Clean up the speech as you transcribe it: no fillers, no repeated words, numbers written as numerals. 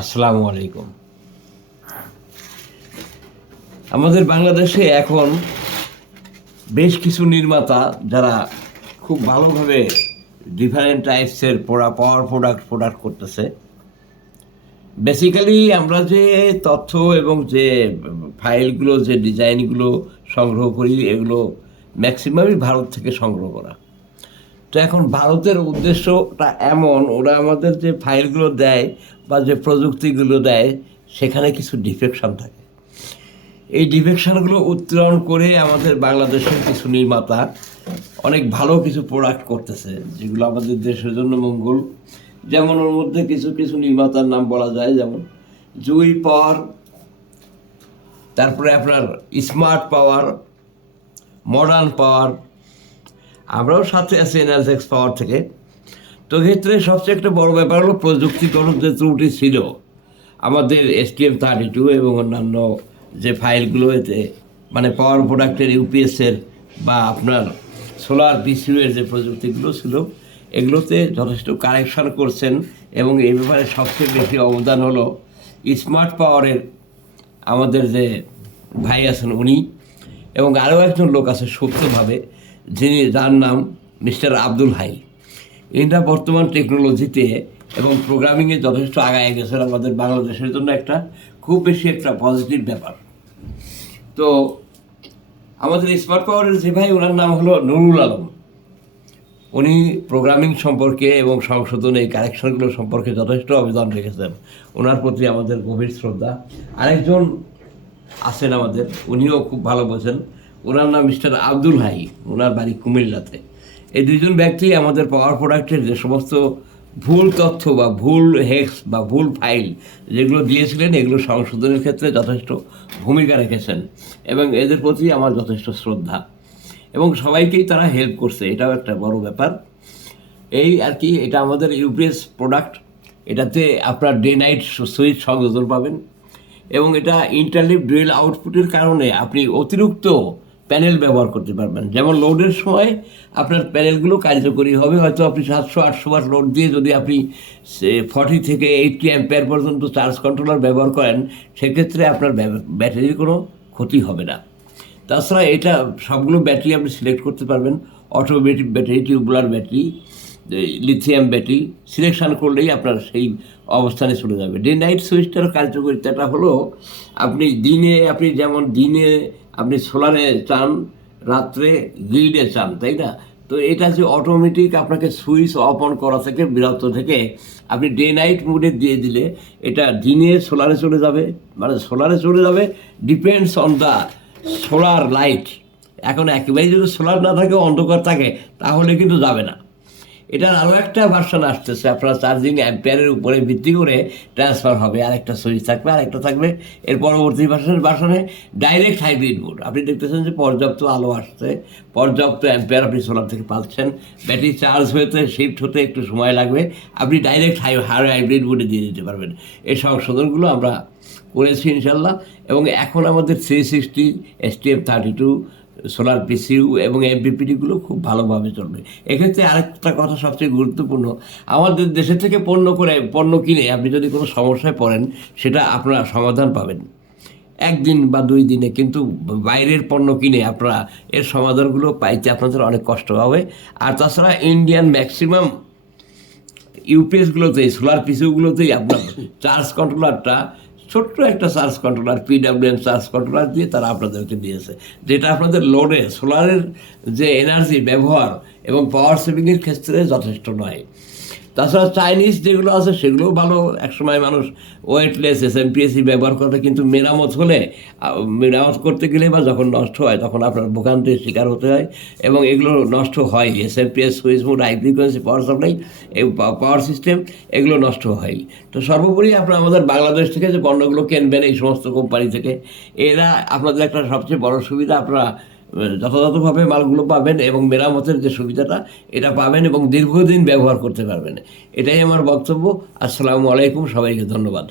আসসালামু আলাইকুম। আমাদের বাংলাদেশে এখন বেশ কিছু নির্মাতা যারা খুব ভালোভাবে ডিফারেন্ট টাইপসের পাওয়ার প্রোডাক্ট করতেছে। বেসিক্যালি আমরা যে তথ্য এবং যে ফাইলগুলো, যে ডিজাইনগুলো সংগ্রহ করি, এগুলো ম্যাক্সিমামই ভারত থেকে সংগ্রহ করা। তো এখন ভারতের উদ্দেশ্যটা এমন, ওরা আমাদের যে ফাইলগুলো দেয় বা যে প্রযুক্তিগুলো দেয়, সেখানে কিছু ডিফেকশন থাকে। এই ডিফেকশনগুলো উত্তরণ করে আমাদের বাংলাদেশের কিছু নির্মাতা অনেক ভালো কিছু প্রোডাক্ট করতেছে, যেগুলো আমাদের দেশের জন্য মঙ্গল। যেমন ওর মধ্যে কিছু কিছু নির্মাতার নাম বলা যায়, যেমন জুই পাওয়ার, তারপরে আপনার স্মার্ট পাওয়ার, মডার্ন পাওয়ার, আমরাও সাথে আছি এনার্জেক্স পাওয়ার থেকে। তো ক্ষেত্রে সবচেয়ে একটা বড় ব্যাপার হলো প্রযুক্তিগত যে ত্রুটি ছিল আমাদের STM32 এবং অন্যান্য যে ফাইলগুলো, এতে মানে পাওয়ার প্রোডাক্টের ইউপিএসের বা আপনার সোলার PCU-এর যে প্রযুক্তিগুলো ছিল, এগুলোতে যথেষ্ট কারেকশন করছেন। এবং এই ব্যাপারে সবচেয়ে বেশি অবদান হলো স্মার্ট পাওয়ারের আমাদের যে ভাই আছেন উনি, এবং আরও একজন লোক আছে সুপ্তভাবে, যার নাম মিস্টার আব্দুল হাই। এটা বর্তমান টেকনোলজিতে এবং প্রোগ্রামিংয়ে যথেষ্ট আগায় গেছেন। আমাদের বাংলাদেশের জন্য একটা খুব বেশি একটা পজিটিভ ব্যাপার। তো আমাদের স্মার্ট পাওয়ারের যে ভাই, ওনার নাম হলো নুরুল আলম। উনি প্রোগ্রামিং সম্পর্কে এবং সংশোধন এই কারেকশনগুলো সম্পর্কে যথেষ্ট অবদান রেখেছেন। ওনার প্রতি আমাদের গভীর শ্রদ্ধা। আরেকজন আছেন আমাদের, উনিও খুব ভালো বোঝেন, ওনার নাম মিস্টার আব্দুল হাই, ওনার বাড়ি কুমিল্লাতে। এই দুইজন ব্যক্তি আমাদের পাওয়ার প্রোডাক্টের যে সমস্ত ভুল তথ্য বা ভুল হেক্স বা ভুল ফাইল যেগুলো দিয়েছিলেন, এগুলো সংশোধনের ক্ষেত্রে যথেষ্ট ভূমিকা রেখেছেন, এবং এদের প্রতি আমার যথেষ্ট শ্রদ্ধা। এবং সবাইকেই তারা হেল্প করছে, এটাও একটা বড় ব্যাপার। এই আর কি, এটা আমাদের ইউপিএস প্রোডাক্ট। এটাতে আপনার ডে নাইট সুইচ সংযোজন পাবেন, এবং এটা ইন্টারলিভ ডুয়েল আউটপুটের কারণে আপনি অতিরিক্ত প্যানেল ব্যবহার করতে পারবেন। যেমন লোডের সময় আপনার প্যানেলগুলো কার্যকরী হবে। হয়তো আপনি 700-800 ওয়াট লোড দিয়ে যদি আপনি 40 থেকে 80 অ্যাম্পিয়ার পর্যন্ত চার্জ কন্ট্রোলার ব্যবহার করেন, সেক্ষেত্রে আপনার ব্যাটারির কোনো ক্ষতি হবে না। তাছাড়া এটা সবগুলো ব্যাটারি আপনি সিলেক্ট করতে পারবেন। Auto battery, tubular battery, lithium battery selection করলেই আপনার সেই অবস্থানে চলে যাবে। ডে নাইট সুইচটার কার্যকারিতাটা হলো, আপনি দিনে আপনি সোলারে চান, রাত্রে গ্রিডে চান, তাই না? তো এটা যে অটোমেটিক আপনাকে সুইচ অফ অন করা থেকে বিরত থেকে আপনি ডে নাইট মোডে দিয়ে দিলে, এটা দিনে সোলারে চলে যাবে, মানে সোলারে চলে যাবে, depends on the solar light. এখন একেবারেই যদি সোলার না থাকে, অন্ধকার থাকে, তাহলে কিন্তু যাবে না। এটার আরও একটা ভার্সন আসতেছে, আপনার চার্জিং অ্যাম্পিয়ারের উপরে ভিত্তি করে ট্রান্সফার হবে। আরেকটা সুইচ থাকবে, আরেকটা থাকবে। এর পরবর্তী ভার্সনে ডাইরেক্ট হাইব্রিড মোড। আপনি দেখতেছেন যে পর্যাপ্ত আলো আসছে, পর্যাপ্ত অ্যাম্পিয়ার আপনি সোলার থেকে পাচ্ছেন। ব্যাটারি চার্জ হতে শিফট হতে একটু সময় লাগবে, আপনি ডাইরেক্ট হাইব্রিড মোডে দিয়ে দিতে পারবেন। এই সংশোধনগুলো আমরা করেছি ইনশাল্লাহ। এবং এখন আমাদের 360, STM32, সোলার PCU এবং MPPT-গুলো খুব ভালোভাবে চলবে। এক্ষেত্রে আরেকটা কথা সবচেয়ে গুরুত্বপূর্ণ, আমাদের দেশে থেকে পণ্য কিনে আপনি যদি কোনো সমস্যায় পড়েন, সেটা আপনারা সমাধান পাবেন 1 দিন বা 2 দিনে। কিন্তু বাইরের পণ্য কিনে আপনারা এর সমাধানগুলো পাইতে আপনাদের অনেক কষ্ট হবে। আর তাছাড়া ইন্ডিয়ান ম্যাক্সিমাম ইউপিএসগুলোতেই, সোলার PCU-গুলোতেই আপনার চার্জ কন্ট্রোলারটা, ছোট্ট একটা charge controller, PWM charge controller দিয়ে তারা আপনাদেরকে দিয়েছে, যেটা আপনাদের লোডে সোলারের যে এনার্জি ব্যবহার এবং পাওয়ার সেভিংয়ের ক্ষেত্রে যথেষ্ট নয়। তাছাড়া চাইনিজ যেগুলো আছে সেগুলোও ভালো। একসময় মানুষ ওয়েটলেস SMPSC ব্যবহার করে, কিন্তু মেরামত করতে গেলে বা যখন নষ্ট হয়, তখন আপনার ভোগান্তির শিকার হতে হয়, এবং এগুলো নষ্ট হয়। SMPS, switch mode, high frequency power supply, এই পাওয়ার সিস্টেম, এগুলো নষ্ট হয়। তো সর্বোপরি আপনারা আমাদের বাংলাদেশ থেকে যে পণ্যগুলো কিনবেন এই সমস্ত কোম্পানি থেকে, এরা আপনাদের একটা সবচেয়ে বড় সুবিধা, আপনারা যথাযথভাবে মালগুলো পাবেন এবং মেরামতের যে সুবিধাটা এটা পাবেন, এবং দীর্ঘদিন ব্যবহার করতে পারবেন। এটাই আমার বক্তব্য। আসসালামু আলাইকুম, সবাইকে ধন্যবাদ।